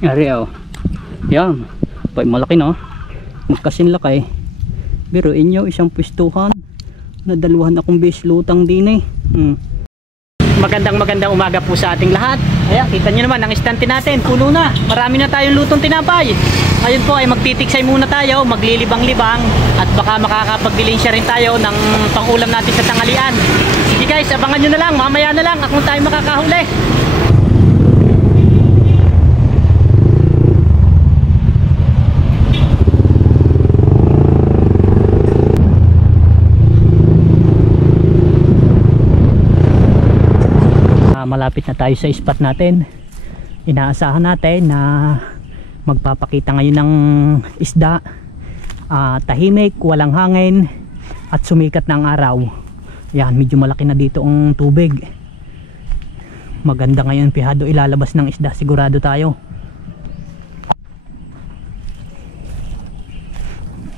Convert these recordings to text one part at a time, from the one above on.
Ari oh. Yan. Pay malaki no. Magkasin laki. Pero inyo isang pwestuhan. Nadaluhan akong base lutang din eh. Magandang umaga po sa ating lahat. Ayan, kita nyo naman ang istante natin. Puno na. Marami na tayong lutong tinapay. Ngayon po ay magtitiksay muna tayo. Maglilibang-libang. At baka makakapagdilinsya rin tayo ng pangulam natin sa tanghalian. Sige guys, abangan nyo na lang. Mamaya na lang kung tayo makakahuli. Malapit na tayo sa spot natin. Inaasahan natin na magpapakita ngayon ng isda. Tahimik, walang hangin at sumikat ng araw. Yan, medyo malaki na dito ang tubig. Maganda ngayon pihado ilalabas ng isda, sigurado tayo.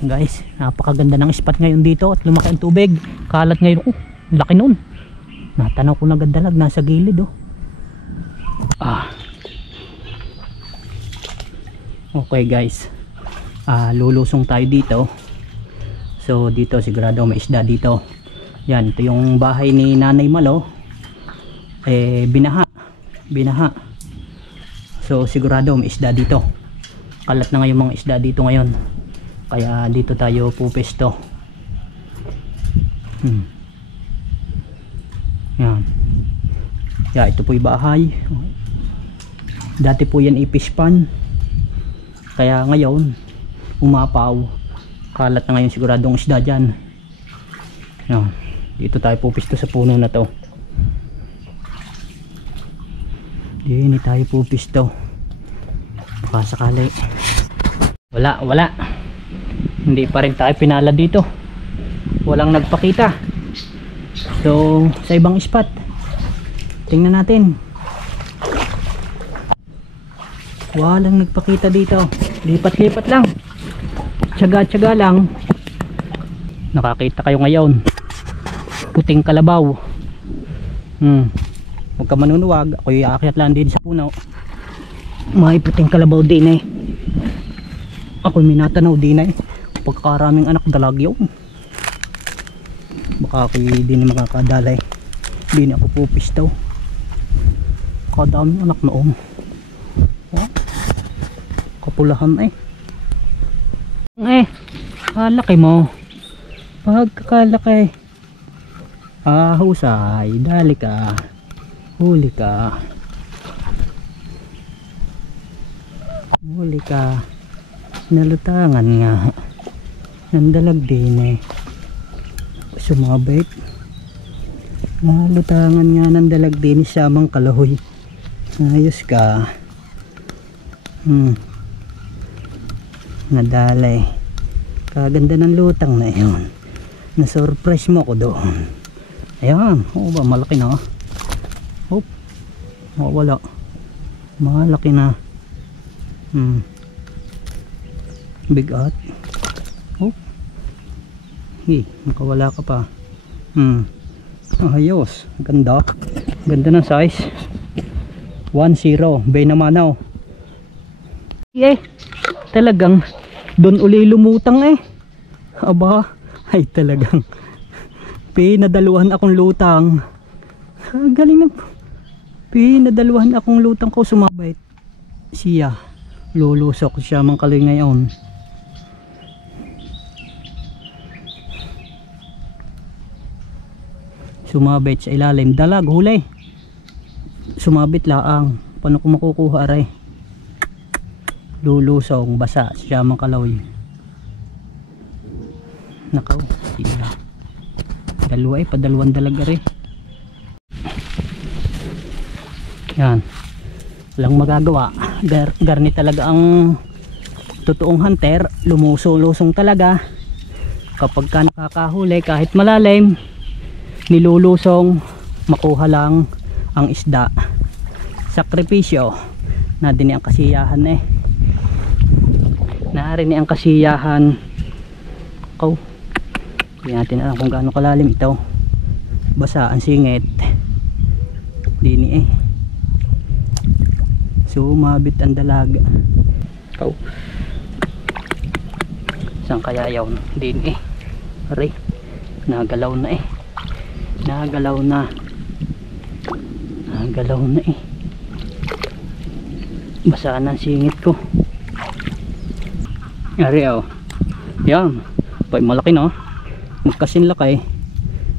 Guys, napakaganda ng spot ngayon dito at lumaki ang tubig. Kalat ngayon, laki nun. Natanaw ko na gadalag, nasa gilid oh. Okay guys, lulusong tayo dito. So dito sigurado may isda dito. Yan, ito yung bahay ni Nanay Malo. Binaha. So sigurado may isda dito. Kalat na ngayon mga isda dito ngayon. Kaya dito tayo pupesto. Yan. Yeah, ito po yung bahay. Dati po yan i-fish pan. Kaya ngayon umapaw. Kalat na ngayon siguradong isda dyan. Yan. Dito tayo pupisto sa puno na to. Dito tayo pupisto. Baka sakali. Wala. Hindi pa rin tayo pinala dito. Walang nagpakita. So sa ibang spot tingnan natin. Walang nagpakita dito. Lipat-lipat lang. Tiyaga-tiyaga lang. Nakakita kayo ngayon. Puting kalabaw. Huwag ka manunuwag. Ako'y aakyat lang din sa puno. May puting kalabaw din eh. Ako'y minatanaw din eh. Pagkaraming anak dalag yun. Baka ako hindi na makakadalay. Hindi na ako pupistaw. Kadami anak noon. Kapulahan eh. Kalaki mo. Pagkakalaki. Husay. Dali ka. Huli ka. Huli ka. Nalutangan nga. Nandalag din eh. Sumabit. Nalutangan nga ng dalag din sa amang kalahoy. Ayos ka. Nadalay. Kaganda ng lutang na yun. Na-surprise mo ko doon. Ayan. Ba, malaki na. Wala. Malaki na. Bigat. Makawala ka pa. Ayos. Ganda ng size. 1-0 bay naman oh. Talagang doon uli lumutang eh. Aba, ay talagang pinadaluhan akong lutang. Galing na. Pinadaluhan akong lutang ko, sumabait siya. Lulusok siya mang kaloy ngayon. Sumabit sa ilalim. Dalag, huli. Sumabit laang. Paano ko makukuha aray? Lulusong, basa. Siya mang kaloy. Nakaw. Siya. Dalawa eh. Padalawang dalag aray. Yan. Walang magagawa. Garni talaga ang totoong hunter. Lumusong talaga. Kapag ka nakakahuli kahit malalim, nilulusong, makuha lang ang isda. Sakripisyo na din ang kasiyahan eh. Naari ni ang kasiyahan. Hindi natin alam kung gaano kalalim ito. Basa ang singit. Dini eh. Sumabit ang dalaga. Oh. Saan kaya yaw din eh? Aray, nagalaw na eh. Nagalaw na. Nagalaw na eh. Basa na ang singit ko. Aray oh. Yan. Pay malaki no. Magkasin laki.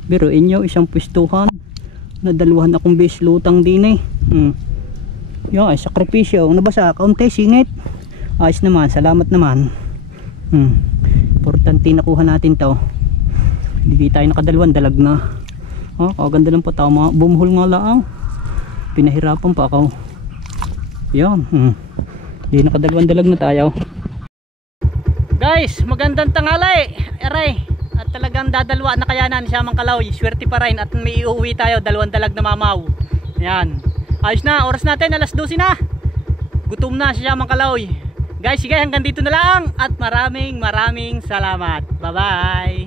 Pero inyo isang pwestuhan. Nadaluhan akong base lutang din eh. Yan ay sakripisyo. Nabasa kaunti singit. Ayos naman. Salamat naman. Importante nakuha natin to. Hindi tayo nakadalawang dalag na. Kaganda lang po tao. Bumuhol nga lang. Pinahirapan pa ako. Yan. Hindi nakadalawang dalag na tayo. Guys, magandang tanghali. Aray. At talagang dadalwa na kayanan siya mang Kalaw. Swerte pa rin. At may iuwi tayo. Dalawang dalag na mamaw. Yan. Ayos na. Oras natin. Alas 12 na. Gutom na siya mang Kalaw. Guys, sige hanggang dito na lang. At maraming salamat. Bye bye.